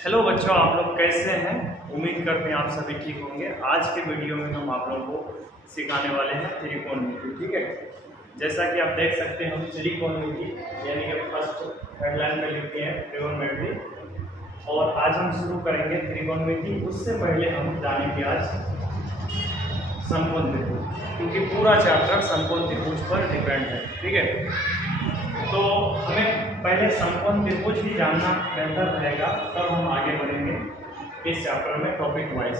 Hello बच्चों, आप लोग कैसे हैं? उम्मीद करते हैं आप सभी ठीक होंगे। आज के वीडियो में हम आप लोगों को सिखाने वाले हैं त्रिकोणमिति। ठीक है, जैसा कि आप देख सकते हैं हम त्रिकोणमिति यानी कि फर्स्ट हेडलाइन में लिखते हैं त्रिकोणमिति, और आज हम शुरू करेंगे त्रिकोणमिति। उससे पहले हम जानेंगे आज समकोण त्रिभुज, क्योंकि पूरा चैप्टर समकोण त्रिभुज पर डिपेंड है। ठीक है, तो हमें पहले समकोण त्रिभुज ही जानना बेहतर रहेगा, तब हम आगे बढ़ेंगे इस चैप्टर में टॉपिक वाइज।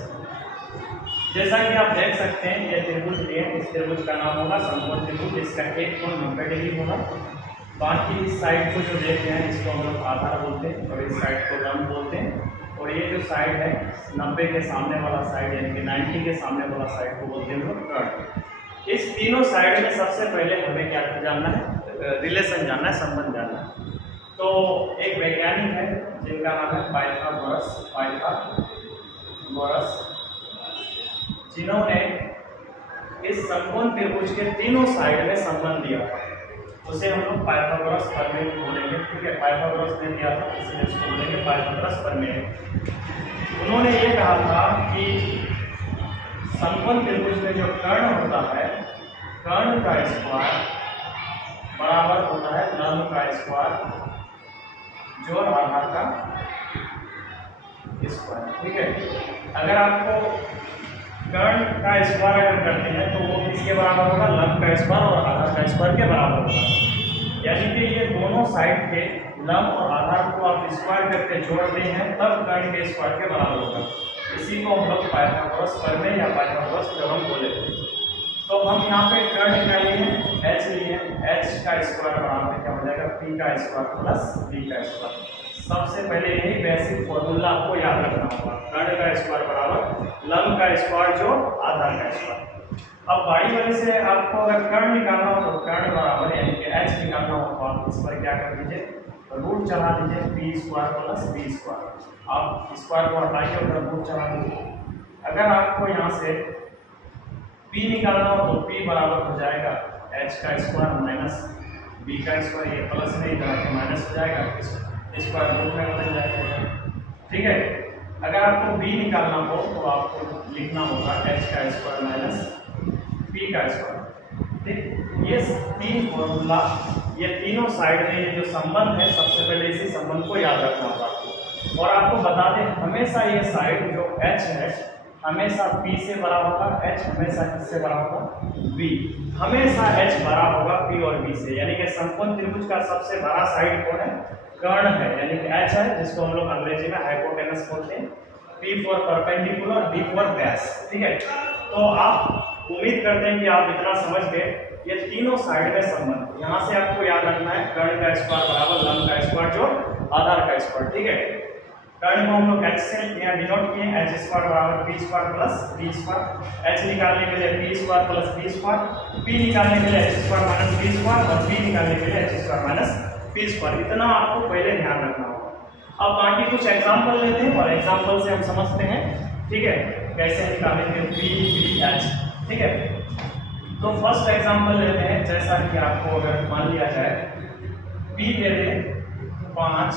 जैसा कि आप देख सकते हैं ये त्रिभुज दिए, इस त्रिभुज का नाम होगा समकोण त्रिभुज। इसका एक कोण 90 डिग्री होगा। बाकी इस साइड को जो देखते हैं इसको हम लोग आधार बोलते हैं, और इस साइड को लंब बोलते हैं। और ये जो साइड है 90 के सामने वाला साइड यानी कि 90 के सामने वाला साइड को बोलते हैं हम लोग कर्ण। इस तीनों साइड में सबसे पहले हमें क्या जानना है? रिलेशन जानना है, संबंध जानना है। तो एक वैज्ञानिक है जिनका नाम है पाइथागोरस, जिन्होंने इस समकोण त्रिभुज के तीनों साइड में संबंध दिया था। उसे हम लोग पाइथागोरस प्रमेय बोलेंगे। ठीक है, पाइथागोरस ने दिया था, इसलिए इसको बोलेंगे पाइथागोरस प्रमेय। उन्होंने ये कहा था कि समकोण त्रिभुज में जो कर्ण होता है, कर्ण का स्क्वायर बराबर होता है लंब का स्क्वायर जोड़ आधार का स्क्वायर। ठीक है, अगर आपको कर्ण का स्क्वायर अगर करते हैं तो वो किसके बराबर होगा? लंब का स्क्वायर और आधार का स्क्वायर के बराबर होगा। यानी कि ये दोनों साइड के लंब और आधार को आप स्क्वायर करके जोड़ते हैं तब कर्ण के स्क्वायर के बराबर होगा। इसी को हम लोग पाइथागोरस प्रमेय या पाइथागोरस प्रमेय बोले। तो हम यहाँ पे कर्ण निकाले हैं, h लिए, h का स्क्वायर बराबर क्या हो जाएगा? p का स्क्वायर प्लस b का स्क्वायर। सबसे पहले यही बेसिक फॉर्मूला आपको याद रखना होगा। कर्ण का स्क्वायर बराबर लंब का स्क्वायर जो आधार का स्क्वायर। अब बारी बारी से आपको अगर कर्ण निकालना हो तो कर्ण बराबर यानी कि h निकालना हो तो आप इस पर क्या कर दीजिए? रूट चढ़ा दीजिए, p square plus b square. आप स्क्वायर को हटाइए और रूट चढ़ा दीजिए। अगर आपको यहाँ से p निकालना हो तो p बराबर हो जाएगा h का स्क्वायर माइनस b का स्क्वायर। ये प्लस नहीं था तो माइनस हो जाएगा, स्क्वायर रूट में बदल जाएगा। ठीक है, अगर आपको b निकालना हो तो आपको लिखना होगा h का स्क्वायर माइनस p का स्क्वायर। ठीक, ये तीन फॉर्मूला, ये तीनों साइड में ये जो संबंध है, सबसे पहले इसी संबंध को याद रखना होगा आपको। और आपको बता दें हमेशा ये साइड जो h है हमेशा p से बड़ा होगा, h हमेशा किससे बड़ा होगा? b। हमेशा h बड़ा होगा p और b से, यानी कि समकोण त्रिभुज का सबसे बड़ा साइड कौन है? कर्ण है, यानी कि h है, जिसको हम लोग अंग्रेजी में हाइपोटेनस बोलते हैं। p for perpendicular, b for base. ठीक है, तो आप उम्मीद करते हैं कि आप इतना समझ गए। ये तीनों साइड में संबंध यहाँ से आपको याद रखना है। कर्ण का स्क्वायर बराबर लंब का स्क्वायर जोड़ आधार का स्क्वायर। ठीक है, कर्ण को हम लोग h से यहाँ डिनोट किए, h स्क्वायर बराबर p square plus b square. h निकालने के लिए p square plus b square, p निकालने के लिए h square minus b square, और b निकालने के लिए h square minus b square. इतना आपको पहले ध्यान रखना होगा। अब बाकी कुछ एग्जांपल लेते हैं और एग्जांपल से हम समझते हैं। ठीक है, कैसे निकालेंगे p b h। ठीक है, तो फर्स्ट एग्जांपल लेते हैं। जैसा कि आपको अगर मान लिया जाए p दे दे 5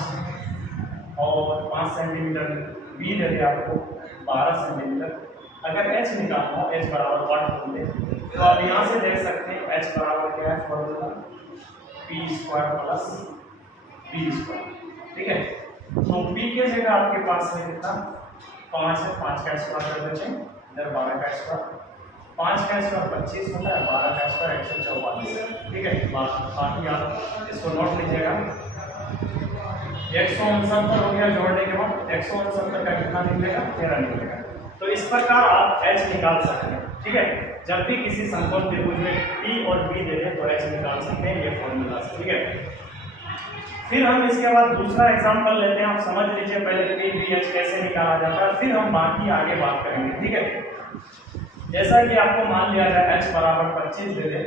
और 5 सेंटीमीटर, b दे दे आपको 12 सेंटीमीटर। अगर h निकालना हो, h बराबर वाट बोले, तो आप यहाँ से देख सकते हैं h बराबर क्या है? Formula p square plus b square. ठीक है, तो p के जगह आपके पास है कितना? 5 है, 5 का स्क्वायर कर देते हैं, इधर 12 का स्क्वायर। 5 का स्क्वायर 25 होता है, 12 का स्क्वायर 144। ठीक है, बाकी आप इसको नोट लीजिएगा। 169 हो गया, जोड़ने के बाद 169 का कितना निकलेगा? 13 निकलेगा। तो इस प्रकार आप h निकाल सकते हैं। ठीक है, जब भी किसी समकोण त्रिभुज में p और b दे दें तो h निकाल सकते हैं, ये फॉर्मूला से। ठीक है, फिर हम इसके बाद दूसरा एग्जांपल लेते हैं। आप समझ लीजिए पहले p b h कैसे निकाला जाता है, फिर हम बाकी आगे बात करेंगे। ठीक है, जैसा कि आपको मान लिया जाए h बराबर 25 दे दे,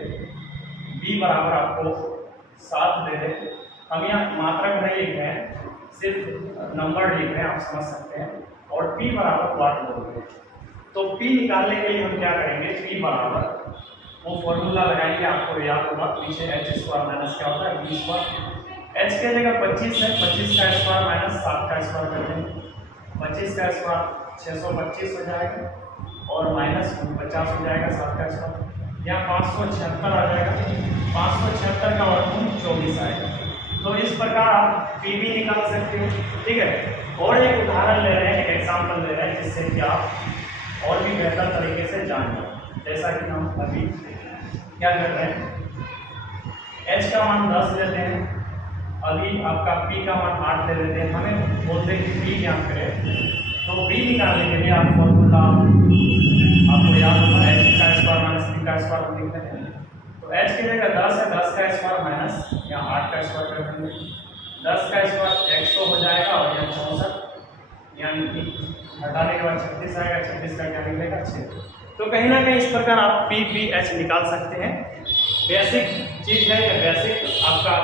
b बराबर आपको 7 दे दे। हम यहाँ मात्रक नहीं लिख रहे हैं, सिर्फ नंबर लिख रहे हैं, आप समझ सकते हैं। और p बराबर वाट बोल रहे हैं, तो p निकालने के लिए हम क्या करेंगे? p बराबर वो फॉर्मूला लगाएंगे, आपको याद होगा पीछे h स्क्वायर माइनस क्या होता है? b square. h के जगह 25 है, 25 का स्क्वायर माइनस 7 का स्क्वायर कर देंगे। 25 का स्क्वायर 625 हो जाएगा और -50 हो जाएगा 7 का स्क्वायर। यहाँ 576 आ जाएगा, 576 का वर्गमूल 24 आएगा। तो इस प्रकार आप पी भी निकाल सकते हो। ठीक है, और एक उदाहरण ले रहे हैं, एक एग्जाम्पल ले रहे हैं जिससे कि आप और भी बेहतर तरीके से जान जाए। जैसा कि हम अभी क्या कर रहे हैं, h का मान 10 लेते हैं, अभी आपका p का मान 8 ले लेते हैं। हमें बोलते हैं कि p ज्ञात करें, तो p निकालने के लिए आप फॉर्मूला आपको याद होगा, h का स्क्वायर माइनस p का स्क्वायर हम लिखते हैं। तो h की जगह 10 है, 10 का स्क्वायर माइनस यहाँ 8 का स्क्वायर कर देंगे, 10 का स्क्वायर 100 हो जाएगा और यहाँ 64, यानी कि हटाने के बाद 36 आएगा, 36 का क्या निकलेगा 6। तो कहीं ना कहीं इस प्रकार आप पी बी एच निकाल सकते हैं। बेसिक चीज है, या बेसिक आपका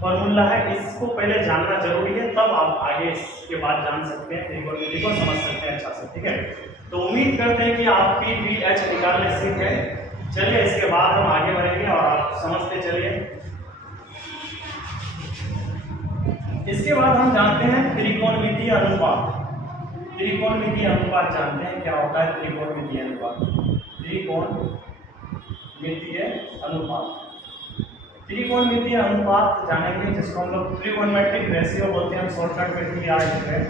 फॉर्मूला है, इसको पहले जानना जरूरी है, तब आप आगे इसके बाद जान सकते हैं, त्रिकोणमिति को समझ सकते हैं अच्छा से। ठीक है, तो उम्मीद करते हैं कि आप पी बी एच निकालने सीख गए। चलिए इसके बाद हम आगे बढ़ेंगे और आप समझते चलिए। इसके बाद हम जानते हैं त्रिकोणमितीय अनुपात। त्रिकोणमितीय अनुपात जानते हैं क्या होता है त्रिकोणमितीय अनुपात। त्रिकोणमितीय अनुपात, त्रिकोणमितीय अनुपात जानेंगे जिसको हम लोग ट्रिगोनोमेट्रिक रेशियो बोलते हैं, हम शॉर्टकट में TR लिखते हैं।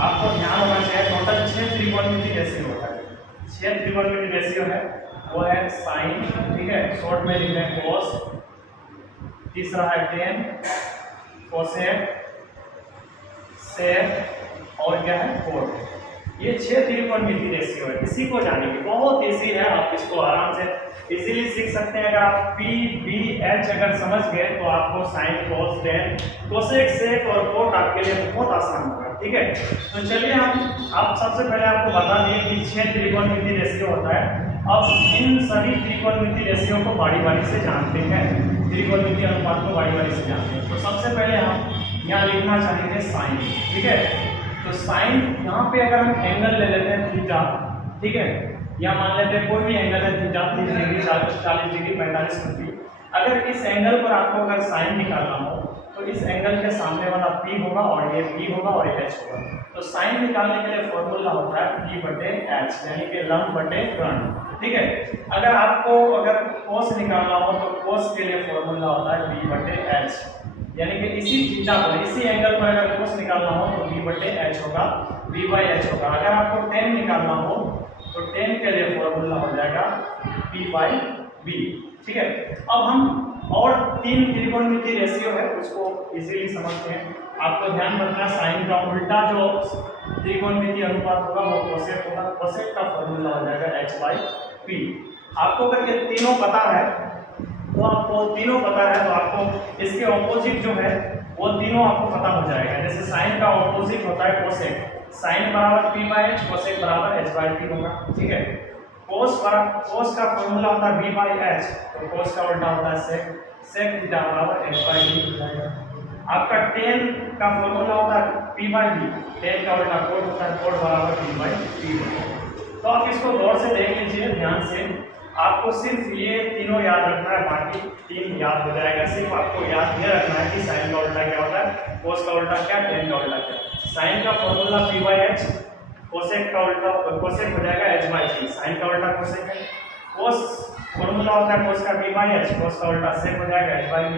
आपको ध्यान होना चाहिए टोटल 6 त्रिकोणमितीय रेशियो होता है, 6 त्रिकोणमितीय रेशियो है, वो है साइन, ठीक है, शॉर्ट में लिख रहे हैं कोस, तीसरा है टेन, कोसेक, सेक और क्या है कोट। ये 6 त्रिकोणमितीय रेशियो है, इसी को जानेंगे, बहुत इजी है, आप इसको आराम से इजीली सीख सकते हैं। अगर आप पी बी एच अगर समझ गए तो आपको sine cos tan cosec sec और कोट आपके लिए बहुत आसान होगा। ठीक है, तो चलिए आप सबसे पहले आपको बता दें कि 6 त्रिकोणमितीय रेशियो होता है। अब इन सभी त्रिकोणमितीय रेशियो को बारी-बारी से जानते हैं, त्रिकोणमितीय अनुपात को बारी-बारी से जानते हैं। तो सबसे पहले हम यहाँ लिखना चाहेंगे साइन। ठीक है, तो साइन यहाँ पे अगर हम एंगल ले लेते हैं थीटा, ठीक है, या मान लेते हैं कोई भी एंगल है थीटा, 30 डिग्री 40 डिग्री 45 डिग्री। अगर इस एंगल पर आपको अगर साइन निकालना हो तो इस एंगल के सामने वाला P होगा और ये P होगा और ये H होगा। तो साइन निकालने के लिए फॉर्मूला होता है P बटे H, यानी कि लंब बटे कर्ण। ठीक है, अगर आपको अगर कोस निकालना हो तो कोस के लिए फॉर्मूला होता है B बटे H, यानी कि इसी थीटा पर, इसी एंगल पर अगर कोस निकालना हो तो B बटे H होगा, B बाई H होगा। अगर आपको टेन निकालना हो तो टेन के लिए फॉर्मूला हो जाएगा P बाई B। ठीक है, अब हम और 3 त्रिकोणमितीय रेशियो है उसको इजीली समझते हैं। आपको ध्यान रखना साइन का उल्टा जो त्रिकोणमितीय अनुपात होगा वो कोसेक होगा, कोसेक का फॉर्मूला हो जाएगा H बाई P। आपको अगर ये तीनों पता है तो आपको इसके ऑपोजिट जो है वो तीनों आपको पता हो जाएगा। जैसे साइन का ऑपोजिट होता है कोसेक, साइन बराबर P बाई H, कोसेक बराबर H बाई P होगा। ठीक है, कोस का फॉर्मूला होता है B बाई H, तो कोस का उल्टा होता है सेक, सेक थीटा बराबर H बाई B हो जाएगा। आपका टेन का फॉर्मूला होता है P बाई B, टेन का उल्टा कोट होता है, कोट बराबर B बाई P होता है। तो आप इसको गौर से देख लीजिए ध्यान से, आपको सिर्फ ये तीनों याद रखना है, बाकी 3 याद हो जाएगा। सिर्फ आपको याद ये रखना है कि साइन का उल्टा क्या होता है, कोस का उल्टा क्या, टेन का उल्टा क्या। साइन का formula P by H, cosec का उल्टा कोसेक हो जाएगा H बाई P, साइन का उल्टा कोसेक है। कोस फॉर्मूला होता है कोस का P बाई H, कोस का उल्टा सेक हो जाएगा H बाई P।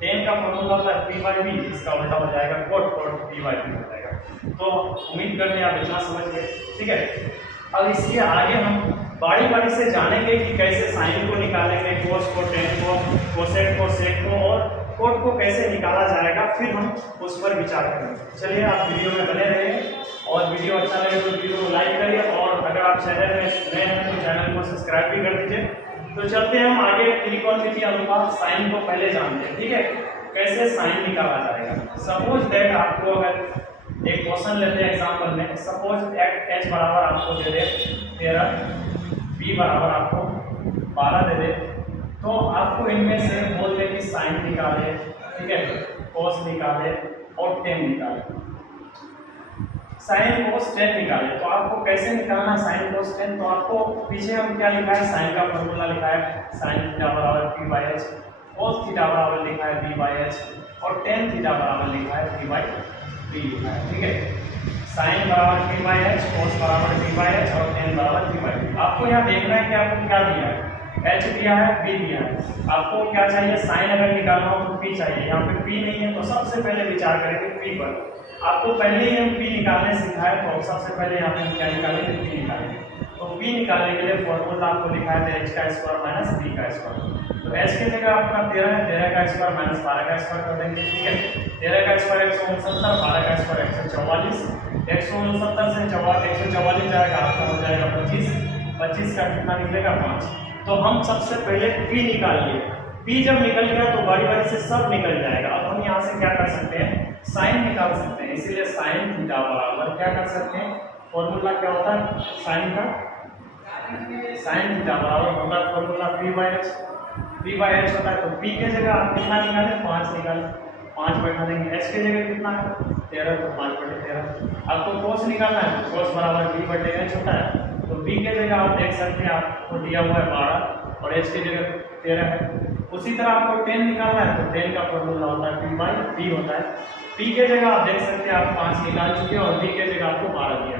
टेन का फॉर्मूला होता है P बाई B, इसका उल्टा हो जाएगा cot, cot P by B हो जाएगा। तो उम्मीद करते हैं आप इतना समझ गए। ठीक है, अब इसके आगे हम बारी-बारी से जानेंगे कि कैसे साइन को निकालेंगे, कोस को, टेन को, कोसेक को, सेक को और कोट को कैसे निकाला जाएगा, फिर हम उस पर विचार करेंगे। चलिए आप वीडियो में बने रहिए और वीडियो अच्छा लगे तो वीडियो को लाइक करिए और अगर आप चैनल में नए हैं तो चैनल को सब्सक्राइब भी कर दीजिए। तो चलते हैं हम आगे त्रिकोणमितीय अनुपात साइन को पहले जानते हैं। ठीक है, कैसे साइन निकाला जाएगा। सपोज दैट आपको अगर एक क्वेश्चन लेते हैं एग्जाम्पल में, सपोज H बराबर आपको दे दे 13, B बराबर आपको 12 दे दे, तो आपको इनमें से बोलते कि साइन निकाले, ठीक है, कोस निकाले और टेन निकाले। साइन कोस टेन निकाले तो आपको कैसे निकालना साइन कोस टेन, तो आपको पीछे हम क्या लिखा है, साइन का फॉर्मूला लिखा है साइन थीटा बराबर P by H, cos theta बराबर लिखा है B बाई H और टेन थीटा बराबर लिखा है P बाई B लिखा है। ठीक है, साइन बराबर पी बाई एच, कोस बराबर पी बाई एच और टेन बराबर पी बाई टी। आपको यहाँ देखना है कि आपको क्या दिया है, एच दिया है, बी दिया है, आपको क्या चाहिए, साइन अगर निकालना हो तो पी चाहिए। यहाँ पे पी नहीं है तो सबसे पहले विचार करेंगे पी पर। आपको पहले ही हम पी निकालने सिखाए तो सबसे पहले यहाँ पे हम क्या निकालेंगे, पी निकालेंगे। तो पी निकालने के लिए फॉर्मूला आपको लिखा है एच का स्क्वायर माइनस बी का स्क्वायर। तो एच की जगह आपका 13 है, 13 का स्क्वायर माइनस 12 का स्क्वायर कर देंगे। ठीक है, 13 का स्क्वायर 169, 12 का स्क्वायर 144, 169 से 144 जाएगा, आपका हो जाएगा 25, 25 का कितना निकलेगा 5। तो हम सबसे पहले पी निकाल लिए। पी जब निकल गया तो बारी बारी से सब निकल जाएगा। अब हम यहाँ से क्या कर सकते हैं, साइन निकाल सकते हैं। इसीलिए साइन थीटा बराबर क्या कर सकते हैं, फॉर्मूला क्या होता है साइन का, साइन थीटा बराबर होता है formula P by H. P by H होता है तो पी के जगह आप कितना निकालें, 5 निकालें, 5 बैठा देंगे। एच के जगह कितना है 13, तो 5/13। आपको कोस निकालना है तो कोस बराबर बी बटे एच होता है। तो बी के जगह आप देख सकते हैं आपको दिया हुआ है 12 और एच के जगह 13 है। उसी तरह आपको 10 निकालना है तो 10 का फॉर्मूला होता है पी बाई बी होता है। पी के जगह आप देख सकते हैं आप 5 निकाल चुके हैं और बी के जगह आपको 12 दिया।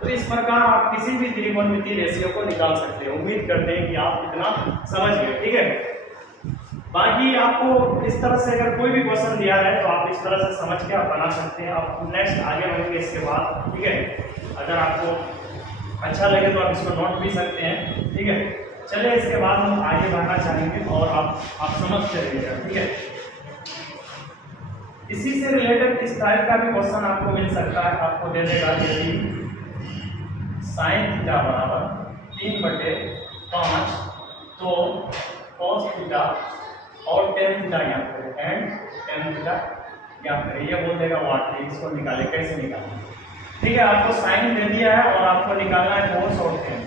तो इस प्रकार आप किसी भी त्रिकोणमितीय रेशियो को निकाल सकते हैं। उम्मीद करते हैं कि आप इतना समझ गए। ठीक है, बाकी आपको इस तरह से अगर कोई भी क्वेश्चन दिया है तो आप इस तरह से समझ के आप बना सकते हैं। आप नेक्स्ट आगे बढ़ेंगे इसके बाद। ठीक है, अगर आपको अच्छा लगे तो आप इसको नोट भी सकते हैं। ठीक है, चलिए इसके बाद हम आगे बढ़ना चाहेंगे और आप समझ चलिएगा। ठीक है, इसी से रिलेटेड इस टाइप का भी क्वेश्चन आपको मिल सकता है। आपको दे देगा यदि साइन थीटा बराबर 3/5 तो कॉस थीटा और टेन थीटा ज्ञात करें एंड टेन थीटा ज्ञात करें। ये बोल देगा वाट। इसको निकाले, कैसे निकालें। ठीक है, आपको साइन दे दिया है और आपको निकालना है कोस और टेन।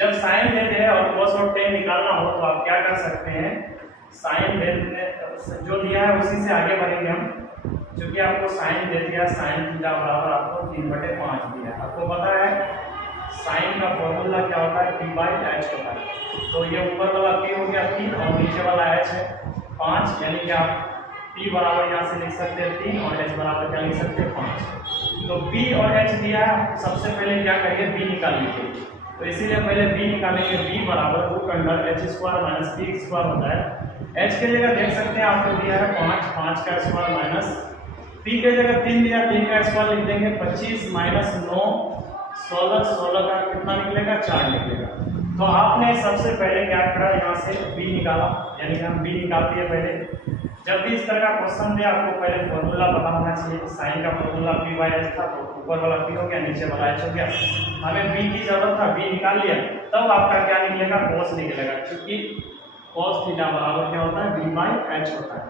जब साइन दे दे और कोस और टेन निकालना हो तो आप क्या कर सकते हैं, साइन जो दिया है उसी से आगे बढ़ेंगे हम। क्योंकि आपको साइन दे दिया, साइन थीटा बराबर आपको 3/5 दिया। आपको पता है साइन का फॉर्मूला क्या होता है, पी बाई एच होता है। तो ये ऊपर वाला पी हो गया 3 और नीचे वाला एच है 5, यानी कि आप पी बराबर यहाँ से लिख सकते हैं 3 और एच बराबर क्या लिख सकते हैं 5। तो बी और एच दिया है, सबसे पहले क्या करिए बी निकाल लीजिए। तो इसीलिए पहले बी निकालेंगे। बी बराबर √h² माइनस p² होता है। एच के जगह देख सकते हैं आपको दिया है 5, 5 का स्क्वायर माइनस पी के जगह 3 दिया, 3 का स्क्वायर लिख देंगे। 25 माइनस 9 16, 16 का कितना निकलेगा 4 निकलेगा। तो आपने सबसे पहले क्या करा, यहाँ से बी निकाला, यानी कि हम बी निकाल दिए पहले। जब भी इस तरह का क्वेश्चन दे आपको पहले फॉर्मूला पता होना चाहिए। साइन का फॉर्मूला पी बाई एच था तो ऊपर वाला पी हो गया, नीचे वाला एच हो गया। हमें बी की जरूरत था, बी निकाल लिया। तब आपका क्या निकलेगा, कोस निकलेगा। क्योंकि कोस थीटा बराबर क्या होता है, बी बाई एच होता है।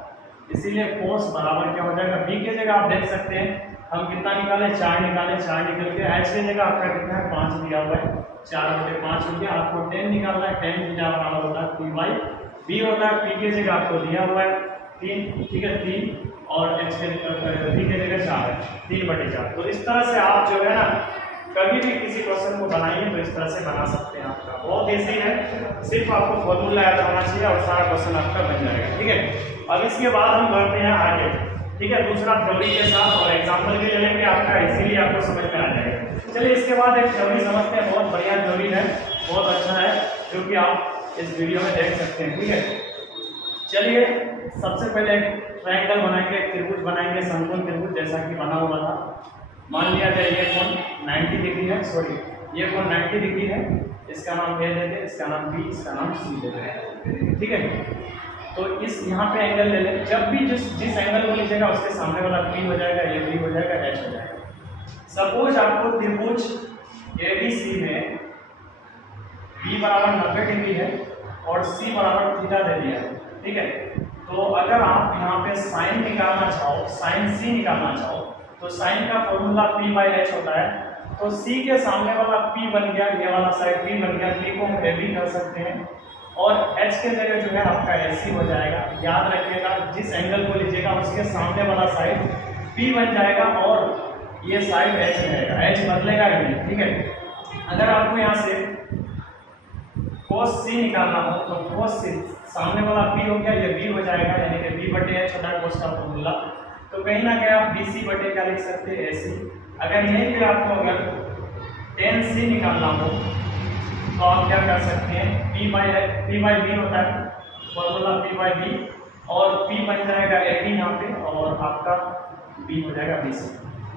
इसीलिए कोस बराबर क्या हो जाएगा, बी के जगह आप देख सकते हैं हम कितना निकाले, 4 निकाले, 4 निकल के एच के जगह आपका कितना है 5 दिया हुआ है, 4/5 हो गया। आपको 10 निकालना है, 10 थीटा बराबर होता है पी बाई बी होता है। पी के जगह आपको दिया हुआ है 3, ठीक है 3 और एच के बी के जगह 4 है, 3/4। तो इस तरह से आप जो है ना कभी भी किसी क्वेश्चन को बनाइए तो इस तरह से बना सकते हैं। आपका बहुत ईजी है, सिर्फ आपको फॉर्मूला याद होना चाहिए और सारा क्वेश्चन आपका बन जाएगा। ठीक है, अब इसके बाद हम बढ़ते हैं आगे। ठीक है, दूसरा थ्योरी के साथ और एग्जाम्पल भी ले लेंगे आपका, इसीलिए आपको समझ में आ जाएगा। चलिए इसके बाद एक थ्योरी समझते हैं। बहुत बढ़िया थ्योरी है, बहुत अच्छा है, जो कि आप इस वीडियो में देख सकते हैं। ठीक है, चलिए सबसे पहले एक ट्रायंगल बनाएंगे, एक त्रिभुज बनाएंगे, समकोण त्रिभुज जैसा कि बना हुआ था। मान लिया जाए ये कोण 90 डिग्री है, सॉरी ये कोण 90 डिग्री है। इसका नाम ए दे दें, इसका नाम बी, इसका नाम सी दे दें। ठीक है, तो इस यहाँ पे एंगल ले लें। जब भी जिस एंगल को लीजिएगा उसके सामने वाला पी हो जाएगा, ये बी हो जाएगा, एच हो जाएगा। सपोज आपको त्रिभुज ABC में बी बराबर 90 डिग्री है और सी बराबर थीटा दे दिया है। ठीक है, तो अगर आप यहाँ पे साइन निकालना चाहो, साइन सी निकालना चाहो, तो साइन का फॉर्मूला पी बाई एच होता है। तो सी के सामने वाला पी बन गया, ये वाला साइड पी बन गया, पी को हम ए बी कर सकते हैं और एच के जगह जो है आपका एसी हो जाएगा। याद रखिएगा जिस एंगल को लीजिएगा उसके सामने वाला साइड पी बन जाएगा और ये साइड एच रहेगा, एच बदलेगा ही नहीं। ठीक है, अगर आपको यहाँ से कोस सी निकालना हो तो कोस सी सामने वाला पी हो गया, ये बी हो जाएगा, यानी कि बी/एच होता है कोस का फॉर्मूला। तो कहीं ना कहीं आप BC/क्या लिख सकते हैं, AC। अगर यहीं पे आपको अगर tan C निकालना हो तो आप क्या कर सकते हैं, P बाई बी होता है फॉर्मूला P बाई बी, और P बन जाएगा 18 यहाँ पे और आपका B हो जाएगा 20।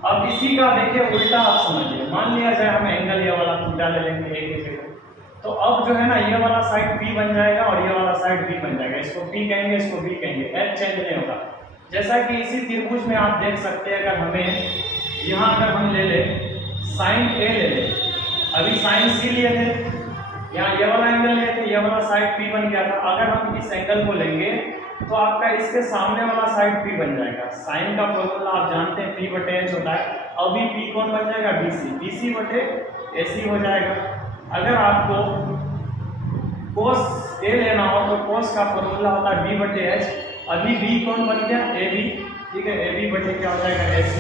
अब इसी का देखिए उल्टा आप समझिए, मान लिया जाए हम एंगल ये वाला थीटा ले लेंगे A की जगह, तो अब जो है ना ये वाला साइड P बन जाएगा और ये वाला साइड B बन जाएगा। इसको P कहेंगे, इसको B कहेंगे, H चेंज नहीं होगा। जैसा कि इसी त्रिभुज में आप देख सकते हैं, अगर हमें यहाँ अगर हम ले ले साइन A ले ले, अभी साइन C लिए थे, यहाँ ये वाला एंगल लिए थे, ये वाला साइड P बन गया था। अगर हम इस एंगल को लेंगे तो आपका इसके सामने वाला साइड P बन जाएगा। साइन का फॉर्मूला आप जानते हैं P बटे H होता है। अभी P कौन बन जाएगा, BC, BC बटे AC हो जाएगा। अगर आपको cos A लेना हो तो cos का फॉर्मूला होता है B बटे H। अभी B कौन बन गया, AB, ठीक है, AB बटे क्या हो जाएगा, AC।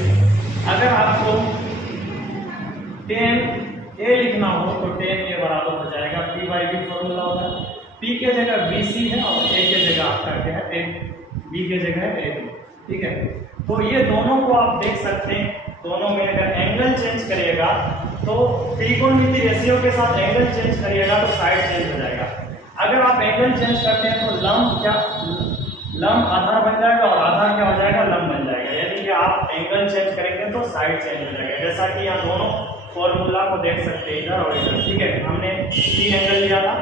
अगर आपको tan A लिखना हो तो tan A बराबर हो जाएगा P बाई B फॉर्मूला होता है। P के जगह BC है और A के जगह आपका क्या है, B के जगह है AB, ठीक है। तो ये दोनों को आप देख सकते हैं, दोनों में अगर एंगल चेंज करिएगा तो त्रिकोणमिति रेशियो के साथ एंगल चेंज करिएगा तो साइड चेंज हो जाएगा। अगर आप एंगल चेंज करते हैं तो लंब आधार बन जाएगा और आधार क्या हो जाएगा, लंब बन जाएगा। यानी कि आप एंगल चेंज करेंगे तो साइड चेंज हो जाएगा। जैसा कि यहाँ दोनों फॉर्मूला को देख सकते हैं, इधर और इधर, ठीक है। हमने C एंगल लिया था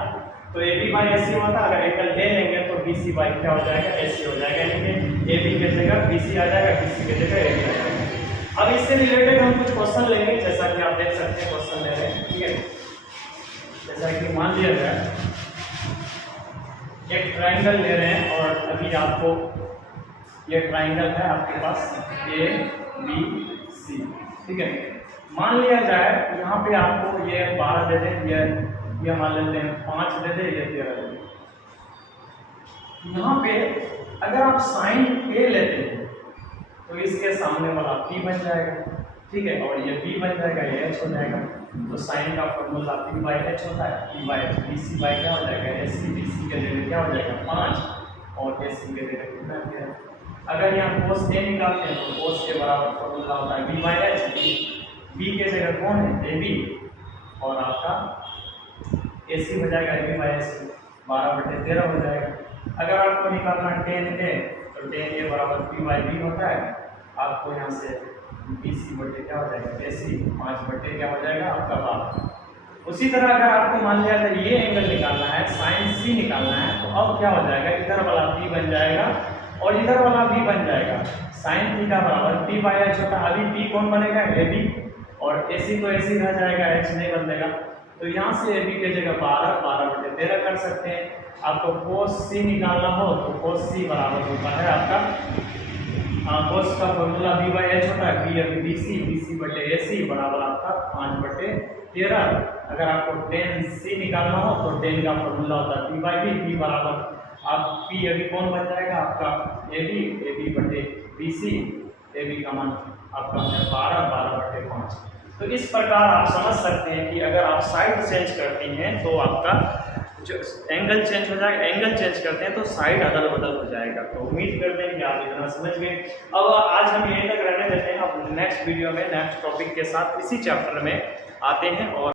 तो AB बाई AC हुआ था, अगर एंगल A लेंगे तो BC बाई क्या हो जाएगा, AC हो जाएगा। यानी कि AB की जगह BC आ जाएगा, BC की जगह AB आ जाएगा। अब इससे रिलेटेड हम कुछ क्वेश्चन लेंगे, जैसा कि आप देख सकते हैं क्वेश्चन ले रहे हैं, ठीक है। जैसा कि मान लिया जाए एक ट्राइंगल ले रहे हैं और अभी आपको ये ट्राइंगल है आपके पास ABC, ठीक है। मान लिया जाए यहाँ पे आपको ये 12 दे दें, ये मान लेते हैं 5 दे दे, ये 13 दे दे। यहाँ पे अगर आप साइन A लेते हैं तो इसके सामने वाला P बन जाएगा, ठीक है, और ये B बन जाएगा, ये H हो जाएगा। तो साइन का फॉर्मूला P बाई H होता है, P by H, BC by क्या हो जाएगा, AC, BC के जगह क्या हो जाएगा 5 और AC के जगह कितना है। अगर यहाँ cos A निकालते हैं तो cos के बराबर फॉर्मूला होता है B बाई H, B के जगह कौन है, AB, और आपका AC हो जाएगा AB बाई AC, 12 बटे 13 हो जाएगा। अगर आपको निकालना tan A तो tan A बराबर P बाई B होता है। आपको यहाँ से BC बटे क्या हो जाएगा, AC, 5 बटे क्या हो जाएगा आपका 12। उसी तरह अगर आपको मान लिया जाए ये एंगल निकालना है, साइन C निकालना है, तो अब क्या हो जाएगा, इधर वाला P बन जाएगा और इधर वाला B बन जाएगा। साइन थीटा बराबर P बाई H होता है। अभी P कौन बनेगा, AB, और AC तो AC रह जाएगा, H नहीं बदलेगा। तो यहाँ से AB के जगह 12 बटे 13 कर सकते हैं। आपको cos C निकालना हो तो cos C बराबर होता है आपका, cos का फॉर्मूला B बाई H होता है, B अभी BC बटे AC बराबर आपका 5 बटे 13। अगर आपको tan C निकालना हो तो tan का फॉर्मूला होता है P बाई B, P बराबर आप P अभी कौन बन जाएगा आपका AB बटे BC, AB का मान आपका है 12 बटे 5। तो इस प्रकार आप समझ सकते हैं कि अगर आप साइड चेंज करते हैं तो आपका जो एंगल चेंज हो जाएगा, एंगल चेंज करते हैं तो साइड अदल बदल हो जाएगा। तो उम्मीद करते हैं कि आप इतना समझ गए। अब आज हम यहीं तक रहने देते हैं, अब नेक्स्ट वीडियो में नेक्स्ट टॉपिक के साथ इसी चैप्टर में आते हैं और